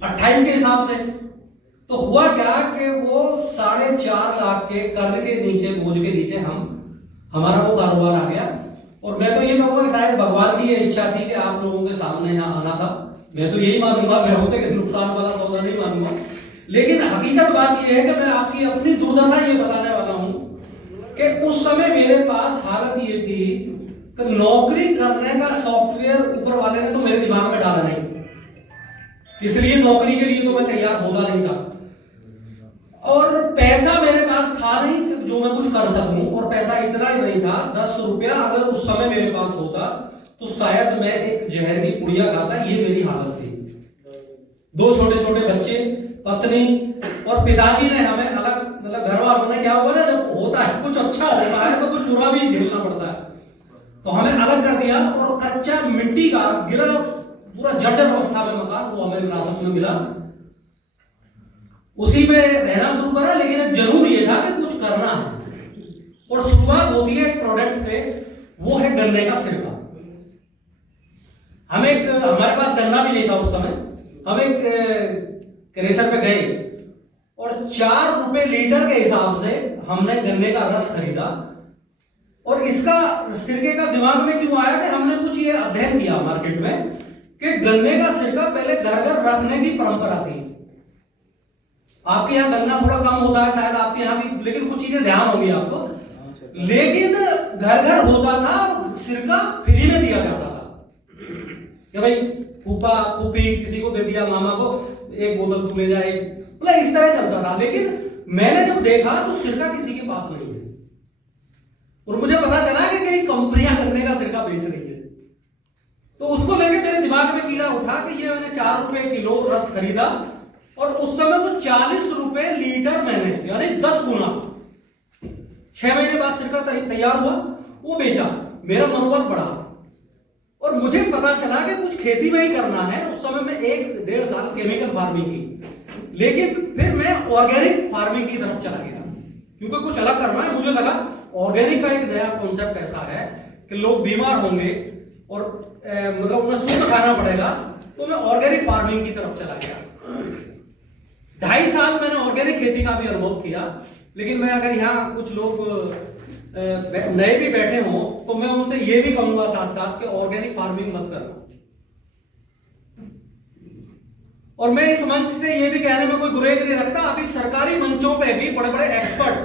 28 के हिसाब से। तो हुआ क्या कि वो 4.5 लाख के कर्ज के नीचे, बोझ के नीचे हमारा वो कारोबार आ गया। और मैं तो ये कहूंगा कि शायद भगवान की ये इच्छा थी कि आप लोगों के सामने यहाँ आना था। मैं तो यही मानूंगा, मैं उसे नुकसान वाला सौदा नहीं मानूंगा। लेकिन हकीकत बात ये है कि मैं आपकी अपनी दुर्दशा ये बताने वाला हूं कि उस समय मेरे पास हालत ये थी कि नौकरी करने का सॉफ्टवेयर ऊपर वाले ने तो मेरे दिमाग में डाला नहीं, इसलिए नौकरी के लिए तो मैं तैयार होता नहीं था। और पैसा मेरे पास था नहीं कि जो मैं कुछ कर सकूं, और पैसा इतना ही नहीं था, 10 रुपया अगर उस समय मेरे पास होता तो शायद मैं एक जहर की पुड़िया खाता। ये मेरी हालत थी। 2 छोटे छोटे बच्चे, पत्नी और पिताजी ने हमें अलग, मतलब घर वालों ने, क्या हुआ ना, जब होता है कुछ अच्छा होता है तो कुछ बुरा भी झेलना पड़ता है, तो हमें अलग कर दिया। और कच्चा मिट्टी का गिरा पूरा जर्जर अवस्था में मकान वो हमें विरासत में मिला। उसी में रहना शुरू करा। लेकिन जरूर ये था कि कुछ करना है, और शुरुआत होती है एक प्रोडक्ट से, वो है गन्ने का सिरका। हमारे पास गन्ना भी नहीं था उस समय। हम एक क्रेशर पे गए और 4 रुपए लीटर के हिसाब से हमने गन्ने का रस खरीदा। और इसका सिरके का दिमाग में क्यों आया कि हमने कुछ ये अध्ययन किया मार्केट में कि गन्ने का सिरका पहले घर घर रखने की परंपरा थी। आपके यहाँ गन्ना थोड़ा कम होता है शायद, आपके यहाँ भी, लेकिन कुछ चीजें ध्यान होगी आपको। लेकिन घर घर होता था, सिरका फ्री में दिया जाता था कि भाई फूफा फूफी किसी को दे दिया, मामा को एक बोतल तू ले जा, एक, मतलब इस तरह चलता था। लेकिन मैंने जब देखा तो सिरका किसी के पास नहीं है, और मुझे पता चला कि कई कंपनियां गन्ने का सिरका बेच रही है। तो उसको लेके मेरे दिमाग में कीड़ा उठा कि ये मैंने 4 रुपए किलो रस खरीदा, और उस समय वो 40 रुपए लीटर मैंने, यानी 10 गुना, 6 महीने बाद सिरका तैयार हुआ, वो बेचा। मेरा मनोबल बढ़ा, और मुझे पता चला कि कुछ खेती में ही करना है। उस समय में 1-1.5 साल केमिकल फार्मिंग की, लेकिन फिर मैं ऑर्गेनिक फार्मिंग की तरफ चला गया, क्योंकि कुछ अलग करना है। मुझे लगा ऑर्गेनिक का एक नया कॉन्सेप्ट ऐसा है कि लोग बीमार होंगे और मतलब उन्हें शुद्ध खाना पड़ेगा, तो मैं ऑर्गेनिक फार्मिंग की तरफ चला गया। 2.5 साल मैंने ऑर्गेनिक खेती का भी अनुभव किया। लेकिन मैं अगर यहाँ कुछ लोग नए भी बैठे हों तो मैं उनसे ये भी कहूंगा साथ साथ कि ऑर्गेनिक फार्मिंग मत करना। और मैं इस मंच से ये भी कहने में कोई गुरेज नहीं रखता। अभी सरकारी मंचों पे भी बड़े बड़े एक्सपर्ट